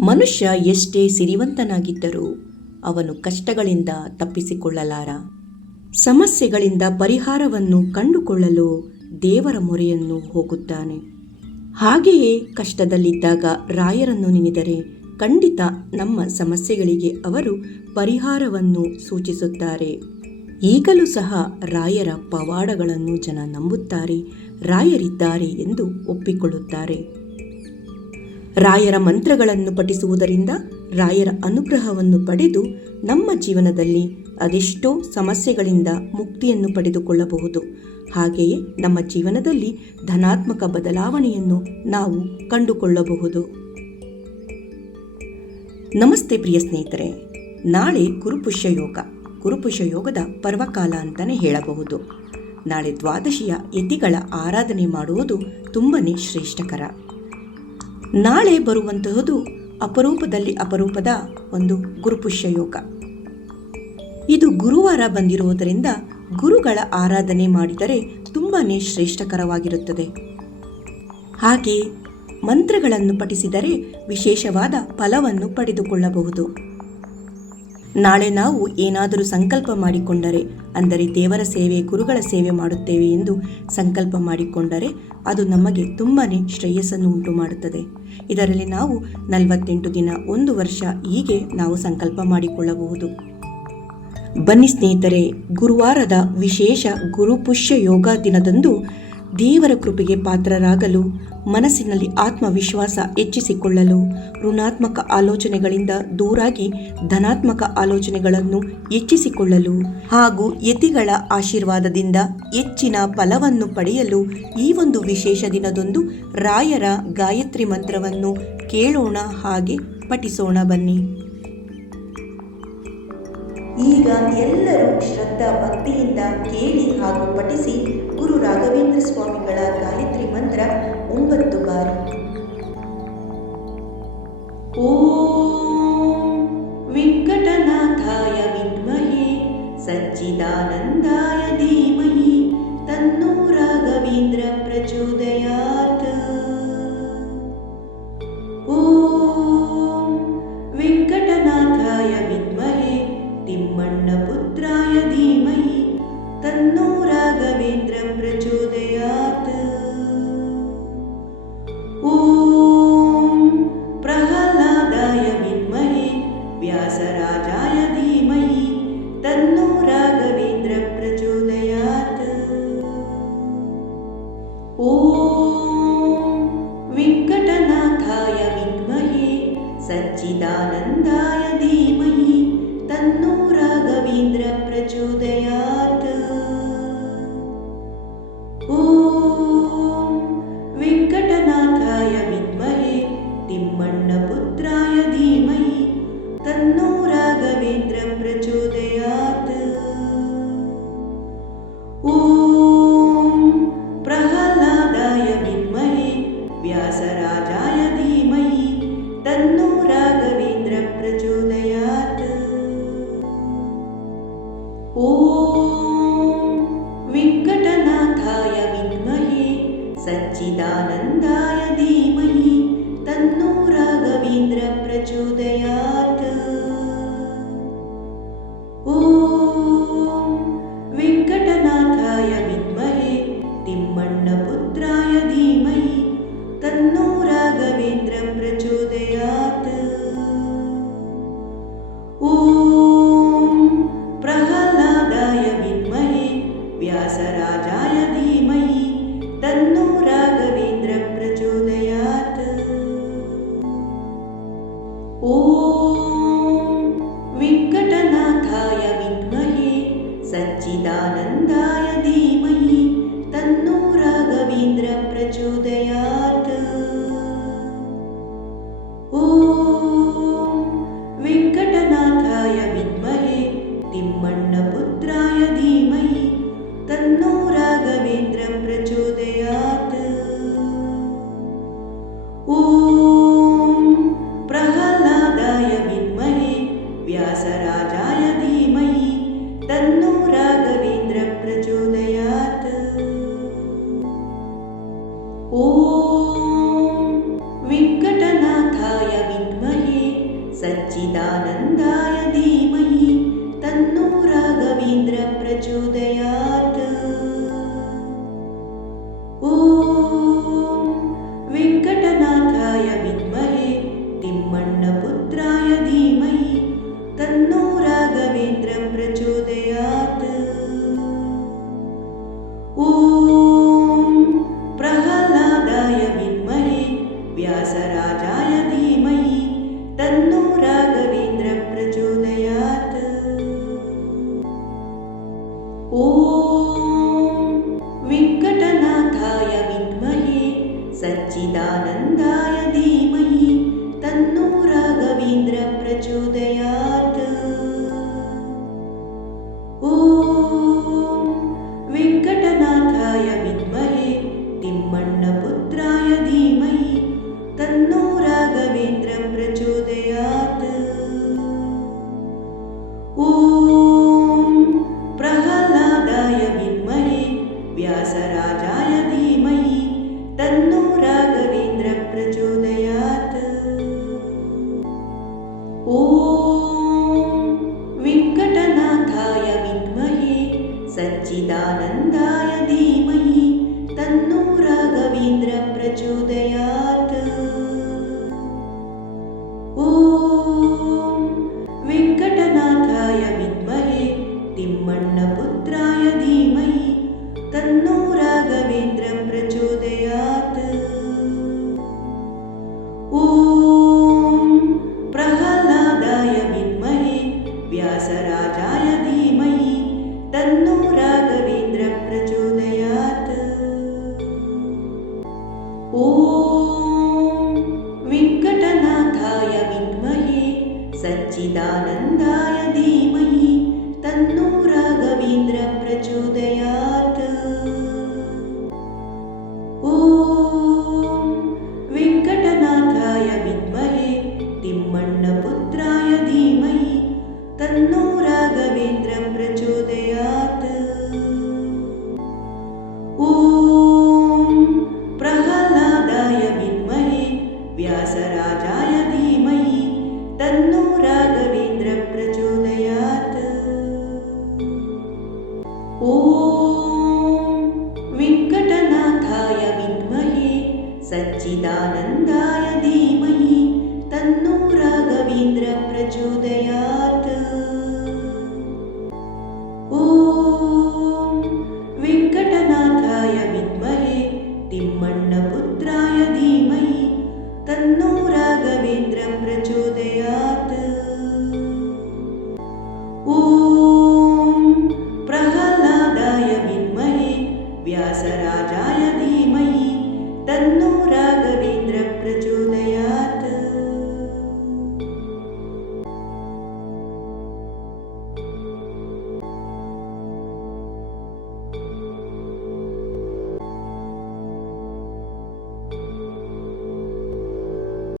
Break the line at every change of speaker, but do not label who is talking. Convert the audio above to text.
ಮನುಷ್ಯ ಎಷ್ಟೇ ಸಿರಿವಂತನಾಗಿದ್ದರೂ ಅವನು ಕಷ್ಟಗಳಿಂದ ತಪ್ಪಿಸಿಕೊಳ್ಳಲಾರ. ಸಮಸ್ಯೆಗಳಿಂದ ಪರಿಹಾರವನ್ನು ಕಂಡುಕೊಳ್ಳಲು ದೇವರ ಮೊರೆಯನ್ನು ಹೋಗುತ್ತಾನೆ. ಹಾಗೆಯೇ ಕಷ್ಟದಲ್ಲಿದ್ದಾಗ ರಾಯರನ್ನು ನೆನೆದರೆ ಖಂಡಿತ ನಮ್ಮ ಸಮಸ್ಯೆಗಳಿಗೆ ಅವರು ಪರಿಹಾರವನ್ನು ಸೂಚಿಸುತ್ತಾರೆ. ಈಗಲೂ ಸಹ ರಾಯರ ಪವಾಡಗಳನ್ನು ಜನ ನಂಬುತ್ತಾರೆ, ರಾಯರಿದ್ದಾರೆ ಎಂದು ಒಪ್ಪಿಕೊಳ್ಳುತ್ತಾರೆ. ರಾಯರ ಮಂತ್ರಗಳನ್ನು ಪಠಿಸುವುದರಿಂದ ರಾಯರ ಅನುಗ್ರಹವನ್ನು ಪಡೆದು ನಮ್ಮ ಜೀವನದಲ್ಲಿ ಅದೆಷ್ಟೋ ಸಮಸ್ಯೆಗಳಿಂದ ಮುಕ್ತಿಯನ್ನು ಪಡೆದುಕೊಳ್ಳಬಹುದು. ಹಾಗೆಯೇ ನಮ್ಮ ಜೀವನದಲ್ಲಿ ಧನಾತ್ಮಕ ಬದಲಾವಣೆಯನ್ನು ನಾವು ಕಂಡುಕೊಳ್ಳಬಹುದು. ನಮಸ್ತೆ ಪ್ರಿಯ ಸ್ನೇಹಿತರೆ, ನಾಳೆ ಕುರುಪುಷ್ಯ ಯೋಗ, ಕುರುಪುಷ್ಯ ಯೋಗದ ಪರ್ವಕಾಲ ಅಂತಲೇ ಹೇಳಬಹುದು. ನಾಳೆ ದ್ವಾದಶಿಯ ಯತಿಗಳ ಆರಾಧನೆ ಮಾಡುವುದು ತುಂಬನೇ ಶ್ರೇಷ್ಠಕರ. ನಾಳೆ ಬರುವಂತಹದು ಅಪರೂಪದಲ್ಲಿ ಅಪರೂಪದ ಒಂದು ಗುರುಪುಷ್ಯ ಯೋಗ ಇದು ಗುರುವಾರ ಬಂದಿರುವುದರಿಂದ ಗುರುಗಳ ಆರಾಧನೆ ಮಾಡಿದರೆ ತುಂಬಾ ಶ್ರೇಷ್ಠಕರವಾಗಿರುತ್ತದೆ. ಹಾಗೆ ಮಂತ್ರಗಳನ್ನು ಪಠಿಸಿದರೆ ವಿಶೇಷವಾದ ಫಲವನ್ನು ಪಡೆದುಕೊಳ್ಳಬಹುದು. ನಾಳೆ ನಾವು ಏನಾದರೂ ಸಂಕಲ್ಪ ಮಾಡಿಕೊಂಡರೆ, ಅಂದರೆ ದೇವರ ಸೇವೆ, ಗುರುಗಳ ಸೇವೆ ಮಾಡುತ್ತೇವೆ ಎಂದು ಸಂಕಲ್ಪ ಮಾಡಿಕೊಂಡರೆ ಅದು ನಮಗೆ ತುಂಬಾ ಶ್ರೇಯಸ್ಸನ್ನು ಉಂಟು ಮಾಡುತ್ತದೆ ಇದರಲ್ಲಿ ನಾವು ನಲವತ್ತೆಂಟು ದಿನ, ಒಂದು ವರ್ಷ ಹೀಗೆ ನಾವು ಸಂಕಲ್ಪ ಮಾಡಿಕೊಳ್ಳಬಹುದು. ಬನ್ನಿ ಸ್ನೇಹಿತರೆ, ಗುರುವಾರದ ವಿಶೇಷ ಗುರುಪುಷ್ಯ ಯೋಗ ದಿನದಂದು ದೇವರ ಕೃಪೆಗೆ ಪಾತ್ರರಾಗಲು ಮನಸ್ಸಿನಲ್ಲಿ ಆತ್ಮವಿಶ್ವಾಸ ಹೆಚ್ಚಿಸಿಕೊಳ್ಳಲು ಋಣಾತ್ಮಕ ಆಲೋಚನೆಗಳಿಂದ ದೂರಾಗಿ ಧನಾತ್ಮಕ ಆಲೋಚನೆಗಳನ್ನು ಹೆಚ್ಚಿಸಿಕೊಳ್ಳಲು ಹಾಗೂ ಯತಿಗಳ ಆಶೀರ್ವಾದದಿಂದ ಹೆಚ್ಚಿನ ಫಲವನ್ನು ಪಡೆಯಲು ಈ ಒಂದು ವಿಶೇಷ ದಿನದೊಂದು ರಾಯರ ಗಾಯತ್ರಿ ಮಂತ್ರವನ್ನು ಕೇಳೋಣ ಹಾಗೆ ಪಠಿಸೋಣ ಬನ್ನಿ. ಈಗ ಎಲ್ಲರೂ ಶ್ರದ್ಧಾ ಭಕ್ತಿಯಿಂದ ಕೇಳಿ ಹಾಗೂ ಪಠಿಸಿ ಗುರು ರಾಘವೇಂದ್ರ ಸ್ವಾಮಿಗಳ ಗಾಯತ್ರಿ ಮಂತ್ರ ಒಂಬತ್ತು ಬಾರಿ. ಓಂ ವೆಂಕಟನಾಥಾಯ ವಿದ್ಮಹೇ ಸಚ್ಚಿದಾನಂದಾಯ ಧೀಮಹಿ ಓಂ सच्चिदानन्दाय धीमहि तन्नो राघवीन्द्रप्रचोदया ಓಂ सच्चिदानन्दाय धीमहि तन्नो राघवीन्द्रप्रचोदया 记得能得。सच्चिदानन्दाय धीमहि तन्नो सच्चिदानन्दायी रागवीन्द्रप्रचोदयात् ॐ वेङ्कटनाथाय विद्महे तिम्मण्णपुत्राय धीमहि तन्नो राघवेन्द्र प्रचोदयात्।